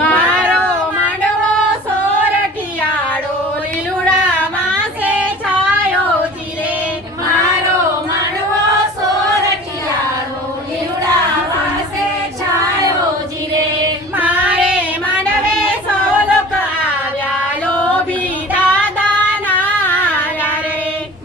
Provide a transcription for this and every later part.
મારો માંડવો સોરઠિયાળો લીલુડા માસે છાયો જીરે. મારો માંડવો સોરઠિયાળો લીલુડા માસે છાયો જીરે. મારે માંડવે સૌ લોક આવ્યા લોભી દાદાના આવ્યા રે.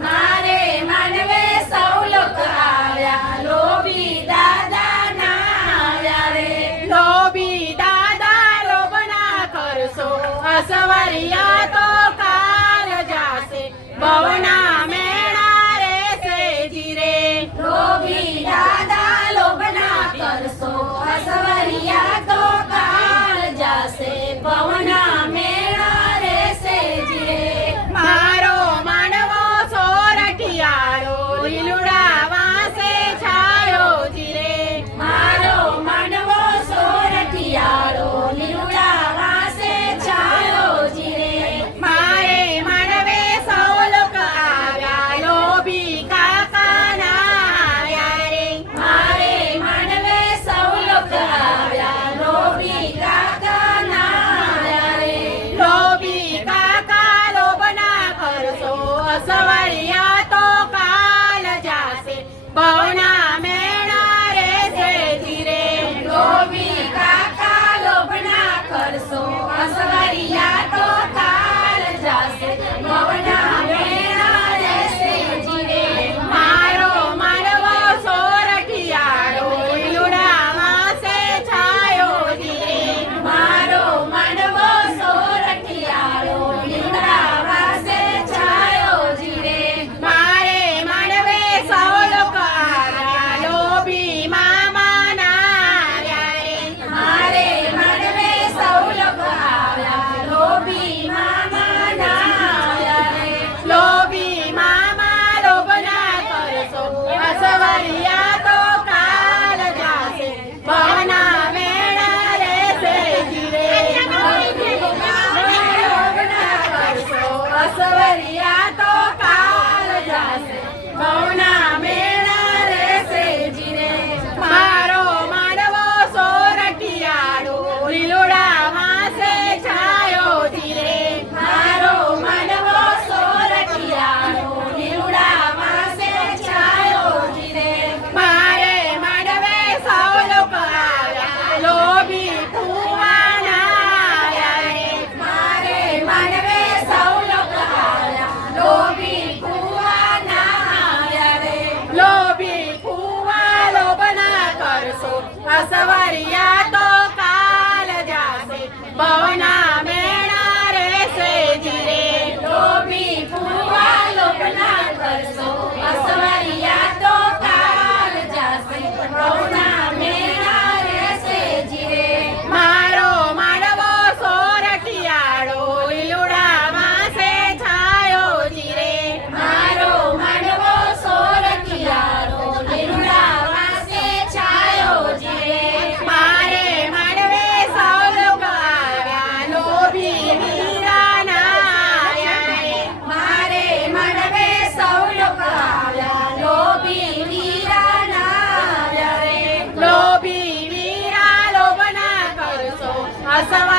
મારે માંડવે સૌ લોક આવ્યા લોભી દાદાના આવ્યા રે. લોભી દાદા લોભ ના કરશો અસવરિયા તો કાલ જાશે ભવના મેળા રહેશે જીરે. લોભી દાદા લોભ ના કરશો અસવરિયા તો કાલ જાશે ભવના મેળા રહેશે જીરે. મારો માંડવો સોરઠિયાળો લીલુડા વાસે છાયો જીરે. મારો માંડવો સોરઠિયાળો લીલુડા વાસે છાયો જીરે. મારે માંડવે સૌ લોક આવ્યા લોભી કાકાના આવ્યા રે. મારે માંડવે સૌ લોક આવ્યા લોભી કાકાના આવ્યા રે. લોભી કાકા લોભ ના કરશો અસવરિયા તો કાલ જાશે ભવના મેળા રહેશે જીરે. લોભી કાકા લોભ ના કરશો અસવરિયા તો કાલ જાશે ભવના મેળા રહેશે જીરે. મારો માંડવો સોરઠિયાળો લીલુડા વાસે છાયો જીરે. મારો માંડવો સોરઠિયાળો લીલુડા વાસે છાયો જીરે. મારે માંડવે સૌ લોક આવ્યા લોભી મામાના આવ્યા રે. મારે માંડવે સૌ લોક આવ્યા લોભી મામાના આવ્યા રે. લોભી મામા લોભ ના કરશો અસવરિયા તો કાલ જાશે ભવના મેળા રહેશે જીરે. લોભ ના કરશો અસવરિયા તો કાલ જાશે ભવના મેળા રહેશે જીરે. મારો માંડવો સોરઠિયાળો લીલુડા વાસે છાયો જીરે. મારો માંડવો સોરઠિયાળો લીલુડા વાસે છાયો જીરે. મારે માંડવે સૌ લોક આવ્યા લોભી ફુવાના આવ્યા રે. મારે માંડવે સૌ લોક આવ્યા લોભી કુવાના આવ્યા રે. લોભી ફુવા લોભ ના કરશો અસવરિયા તો કાલ જાશે ભવના મેળા રહેશે જીરે. લોભી ફુવા લોભ ના કરશો અસવરિયા તો કાલ જાશે ભવના મેળા રહેશે જીરે. મારો માંડવો સોરઠિયાળો લીલુડા વાસે છાયો જીરે. મારો માંડવો સોરઠિયાળો લીલુડા વાસે છાયો જીરે. મારે માંડવે સૌ લોક આવ્યા લોભી વીરાના આવ્યા રે. મારે માંડવે સૌ લોક આવ્યા લોભી વીરાના આવ્યા રે. લોભી વીરા લોભ ના કરશો અસવરિયા